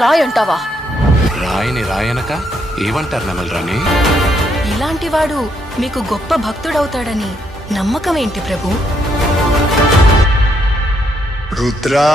రాయ్ అంటావా? రాయిని రాయనక ఏమంటారు నెమలి రాణి? ఇలాంటివాడు మీకు గొప్ప భక్తుడవుతాడని నమ్మకం ఏంటి ప్రభు? రుద్రా